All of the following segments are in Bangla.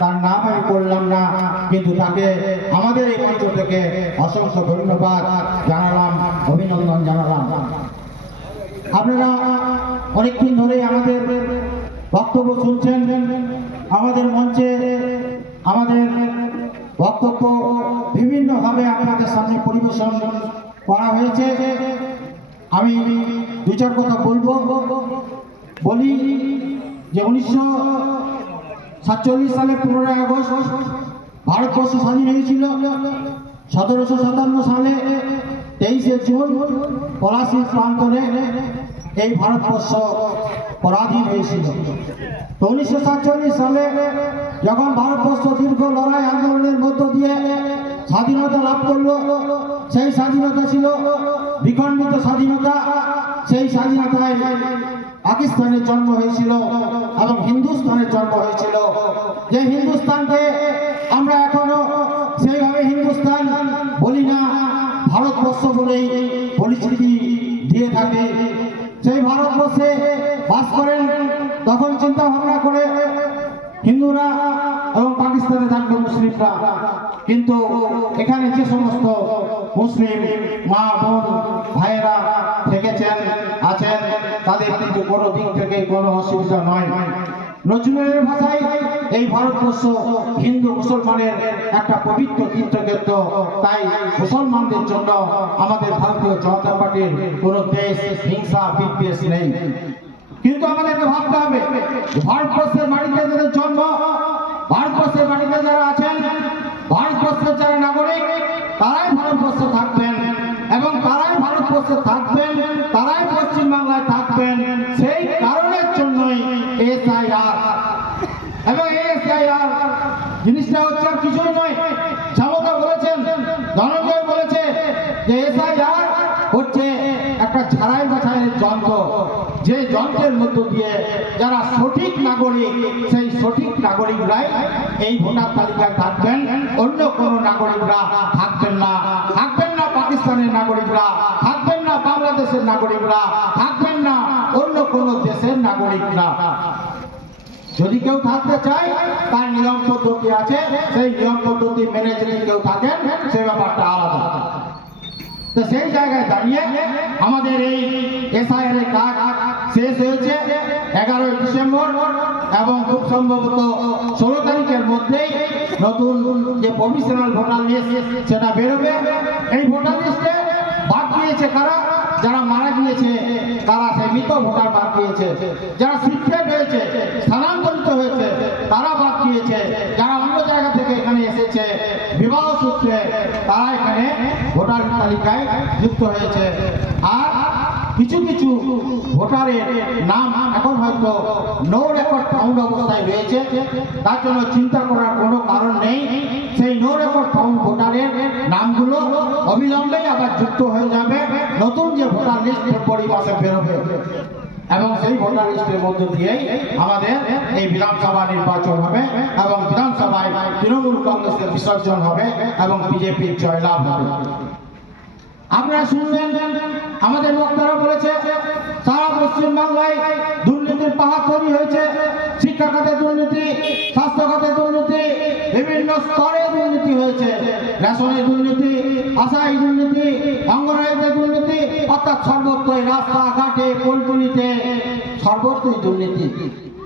তার নাম আমি করলাম না, কিন্তু তাকে আমাদের এই মঞ্চ থেকে অসংখ্য ধন্যবাদ জানালাম, অভিনন্দন জানালাম। আপনারা অনেকদিন ধরে আমাদের বক্তব্য শুনছেন, আমাদের মঞ্চে আমাদের বক্তব্য বিভিন্নভাবে আপনাদের সামনে পরিবেশন করা হয়েছে। আমি দু চার কথা বলি যে 1947 সালের 15 আগস্ট ভারতবর্ষ স্বাধীন হয়েছিল। 1757 সালে 23শে জুন পলাশীর প্রান্তরে এই ভারতবর্ষ পরাধীন হয়েছিল। তো 1947 সালে যখন ভারতবর্ষ দীর্ঘ লড়াই আন্দোলনের মধ্য দিয়ে স্বাধীনতা লাভ করলো, সেই স্বাধীনতা ছিল বিখণ্ডিত স্বাধীনতা। সেই স্বাধীনতায় পাকিস্তানের জন্ম হয়েছিল এবং হিন্দুস্তানের জন্ম হয়েছিল। যে হিন্দুস্তানকে আমরা এখনো সেইভাবে হিন্দুস্তান বলি না, ভারতবর্ষ বলেই পরিচিতি দিয়ে থাকে। সেই ভারতবর্ষে বাস করেন, তখন চিন্তা ভাবনা করে হিন্দুরা এবং পাকিস্তানে থাকবে মুসলিমরা। কিন্তু এখানে যে সমস্ত মুসলিম মা বোন ভাইয়েরা থেকেছেন আছেন, তাদের কিন্তু কোনো দিক থেকে কোনো অসুবিধা নয়। নজরুলের ভাষায় এই ভারতবর্ষ হিন্দু মুসলমানের একটা পবিত্র তীর্থক্ষেত্র। তাই মুসলমানদের জন্য আমাদের ভারতীয় জনতা পার্টির কোনো দেশ হিংসা বিদ্বেষ নেই। কিন্তু আমাদেরকে ভাবতে হবে, ভারতবর্ষের মাটিতে যাদের জন্ম, ভারতবর্ষের মাটিতে যারা আছেন, ভারতবর্ষের যারা নাগরিক, তারাই ভারতবর্ষে থাকবেন এবং তারাই ভারতবর্ষে থাকবেন, তারাই পশ্চিমবাংলায় থাকবেন। সেই কারণের জন্যই এসআইআর। এবং এসআইআর জিনিসটা হচ্ছে আর কিছুই নয়। সমতা বলেছেন, ধনঞ্জয় বলেছে যে এসআইআর হচ্ছে একটা ছাড়াই বাছাইয়ের যন্ত্র, যে যন্ত্রের মধ্য দিয়ে যারা সঠিক নাগরিক, সেই সঠিক নাগরিকরাই এই ভোটার তালিকায় থাকবেন, অন্য কোনো নাগরিকরা থাকবেন না। থাকবেন না পাকিস্তানের নাগরিকরা, থাকবেন না বাংলাদেশের নাগরিকরা, থাকবেন না অন্য কোনো দেশের নাগরিকরা। যদি কেউ থাকতে চায় তার নিয়ম পদ্ধতি আছে, সেই নিয়ম পদ্ধতি মেনে যদি কেউ থাকেন সেই ব্যাপারটা আলাদা। তো সেই জায়গায় দাঁড়িয়ে আমাদের এই এসআইআর এর কাজ শেষ হয়েছে 11ই ডিসেম্বর এবং খুব সম্ভবত 16 তারিখের মধ্যেই নতুন যে প্রভিশনাল ভোটার লিস্ট সেটা বেরোবে। এই ভোটার লিস্টে বাদ দিয়েছে কারা? যারা মারা গিয়েছে, তারা সেই মৃত ভোটার বাদ দিয়েছে। যারা শিফটেড হয়েছে, স্থানান্তরিত হয়েছে, তারা বাদ দিয়েছে। যারা অন্য জায়গা থেকে এখানে এসেছে বিবাহ সূত্রে, তারা এখানে ভোটার তালিকায় যুক্ত হয়েছে। আর কিছু কিছু ভোটারের নাম এখন হয়তো নো রেকর্ড ফাউন্ড অবস্থায় রয়েছে, তার জন্য চিন্তা করার কোনো কারণ নেই। সেই নো রেকর্ড ফাউন্ড ভোটারের নামগুলো অবিলম্বেই আবার যুক্ত হয়ে যাবে নতুন যে ভোটার লিস্ট ফেব্রুয়ারি মাসে বেরোবে। এবং সেই ভোটার লিস্টের মধ্য দিয়েই আমাদের এই বিধানসভা নির্বাচন হবে এবং বিধানসভায় তৃণমূল কংগ্রেসের বিসর্জন হবে এবং বিজেপির জয়লাভ হবে। আপনারা শুনলেন আমাদের বক্তারা বলেছে সারা পশ্চিমবাংলায় দুর্নীতির পাহাড় তৈরি হয়েছে। শিক্ষা খাতে দুর্নীতি, স্বাস্থ্য খাতে দুর্নীতি, বিভিন্ন স্তরে দুর্নীতি হয়েছে। রেশনে দুর্নীতি, আশায় দুর্নীতি, অঙ্গনওয়াড়িতে দুর্নীতি, অর্থাৎ সর্বত্রই রাস্তাঘাটে, পোল্ট্রিতে সর্বত্রই দুর্নীতি।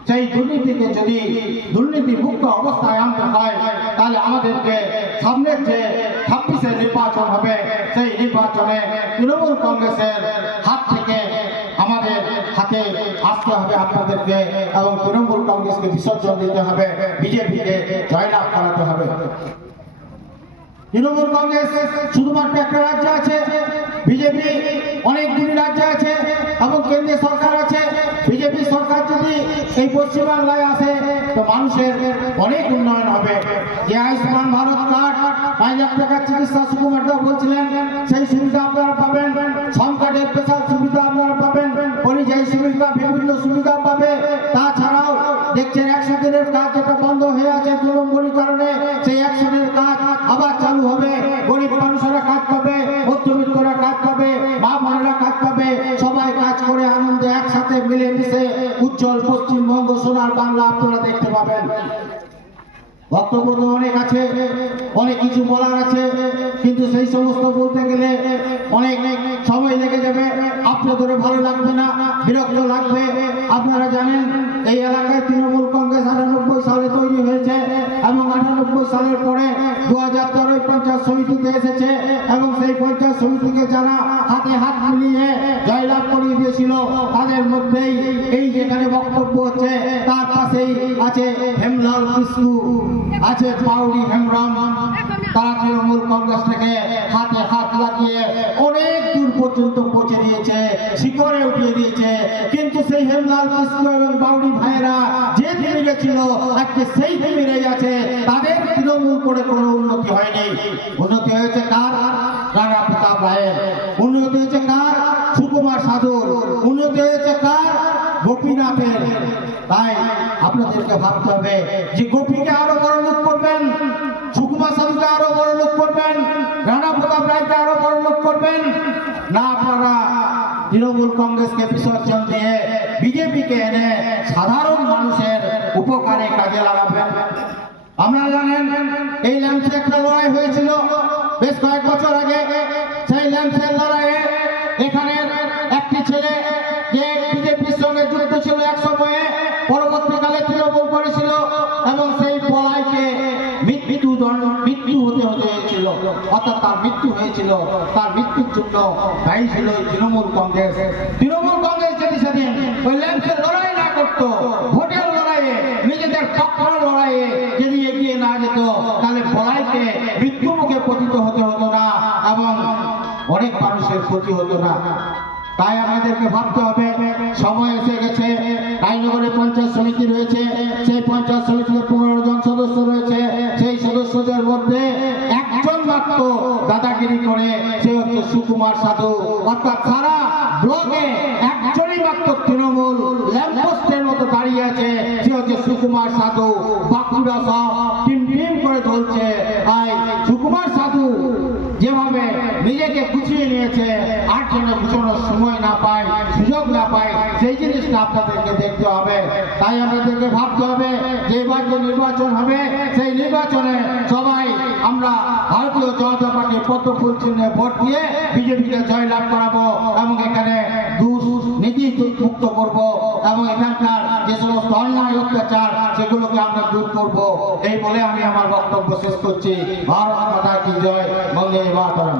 সেই দুর্নীতিকে যদি দুর্নীতি মুক্ত অবস্থায় আনতে হয়, তাহলে আমাদেরকে সামনের যে 26শে নির্বাচন হবে, সেই নির্বাচনে তৃণমূল কংগ্রেসের হাত থেকে আমাদের হাতে আসতে হবে আপনাদেরকে এবং তৃণমূল কংগ্রেসকে বিসর্জন দিতে হবে, বিজেপিকে জয়লাভ করাতে হবে। তৃণমূল কংগ্রেস শুধুমাত্র একটা রাজ্যে আছে, বিজেপি অনেকগুলি রাজ্যে আছে এবং কেন্দ্রীয় সরকার আছে। বিজেপি সরকার যদি এই পশ্চিমবাংলায় আসে তো মানুষের অনেক উন্নয়ন হবে। যে আয়ুষ্মান ভারত কার্ড 5 লাখ টাকার চিকিৎসা সুকুমার দা বলছিলেন, সেই সুবিধা আপনারা পাবেন। সংকটের পেশার সুবিধা আপনারা পাবেন, পরিযায়ী সুবিধা, বিভিন্ন সুবিধা পাবে। তাছাড়াও দেখছেন 100 দিনের কাজ যেটা বন্ধ হয়ে আছে 2 নম্বরের কারণে, সেই 100 দিনের কাজ আবার চালু হবে। গরিব মানুষেরা কাজ পাবে, মধ্যবিত্তরা কাজ পাবে, মা বোনেরা কাজ পাবে। সবাই কাজ করে আনন্দে একসাথে মিলেমিশে উজ্জ্বল পশ্চিমবঙ্গ, সোনার বাংলা আপনারা দেখতে পাবেন। বক্তব্য তো অনেক আছে, অনেক কিছু বলার আছে, কিন্তু সেই সমস্ত বলতে গেলে অনেক সময় লেগে যাবে, আপনাদেরও ভালো লাগবে না, বিরক্ত লাগবে। আপনারা জানেন এই এলাকায় তৃণমূল কংগ্রেস 98 সালে তৈরি হয়েছে এবং 98 সালের পরে 2013 পঞ্চায়েত সমিতিতে এসেছে এবং সেই পঞ্চায়েত সমিতিকে যারা হাতে হাত মিলিয়ে জয়লাভ করিয়ে দিয়েছিল তাদের মধ্যেই এই যেখানে বক্তব্য হচ্ছে তার পাশেই আছে হেমলাল কিস্কু, আছে পাউরি হেমব্রম। তারা তৃণমূল কংগ্রেস থেকে হাতে হাত লাগিয়ে অনেক দূর পর্যন্ত পৌঁছে দিয়েছে, শিখরে উঠিয়ে দিয়েছে। কিন্তু সেই হেমলাল কিস্কু এবং বাউরি ভাইয়েরা যে থেমে গেছিল আজকে সেই থেমে রয়ে আছে, তাদের তৃণমূল করে কোনো উন্নতি হয়নি। উন্নতি হয়েছে কার? রানা প্রতাপ রায়ের। উন্নতি হয়েছে কার? সুকুমার সাধুর। উন্নতি হয়েছে কার? গোপীনাথের। তাই আপনাদেরকে ভাবতে হবে যে গোপীকে আরো বড় লোক করবেন, সুকুমার সাধুকে আরো বড় লোক করবেন, রানা প্রতাপ রায়কে আরো বড় লোক করবেন না, আপনারা তৃণমূল কংগ্রেসকে বিসর্জন দিয়ে বিজেপিকে এনে সাধারণ মানুষের উপকারে কাজে লাগাবেন। আমরা জানেন এই ল্যাম্পসে একটা লড়াই হয়েছিল বেশ কয়েক বছর আগে। সেই ল্যাম্পসের লড়াইয়ে এখানে একটি ছেলে যে বিজেপির সঙ্গে যুক্ত ছিল এক সময়ে, পরবর্তীকালে তৃণমূল করেছিল এবং সেই পলাইকে মৃত্যু হতে হয়েছিল, অর্থাৎ তার মৃত্যু হয়েছিল। তার মৃত্যুর জন্য দায়ী ছিল তৃণমূল কংগ্রেস। তৃণমূল কংগ্রেস যদি সেদিন ওই ল্যাম্পসের লড়াই না করতো, ভোটের লড়াইয়ে, নিজেদের পক্ষের লড়াইয়ে যদি এগিয়ে না যেত, তাহলে পলাইকে মৃত্যু মুখে পতিত হতে হতো না এবং অনেক মানুষের ক্ষতি হতো না। তাই আমাদেরকে ভাবতে হবে, সময় এসে গেছে। রায়নগরে পঞ্চায়েত সমিতি রয়েছে, সেই পঞ্চায়েত সমিতিতে 15 জন সদস্য রয়েছে। সেই সদস্যদের মধ্যে একজন মাত্র দাদাগিরি করে, সে হচ্ছে সুকুমার সাধু। অর্থাৎ সারা ব্লকে একজনই মাত্র তৃণমূল ল্যাম্পপোস্টের মতো দাঁড়িয়ে আছে, সে হচ্ছে সুকুমার সাধু। বাঁকুড়া সব টিম টিম করে চলছে। তাই সুকুমার সাধু যেভাবে নিজেকে গুছিয়ে নিয়েছে, আর যেন গুছানোর সময় না পায়, সুযোগ না পায়, সেই জিনিসটা আপনাদেরকে দেখতে হবে। তাই আমাদেরকে ভাবতে হবে যে এবার যে নির্বাচন হবে, সেই নির্বাচনে সবাই আমরা ভারতীয় জনতা পার্টি পদ্মফুল চিহ্নে ভোট দিয়ে বিজেপিকে জয়লাভ করাবো এবং এখানে দুর্নীতি মুক্ত করব এবং এখানকার যে সমস্ত অন্যায় অত্যাচার সেগুলোকে আমরা দূর করব। এই বলে আমি আমার বক্তব্য শেষ করছি। ভারত মাতা কি জয়, বন্দে মাতরম।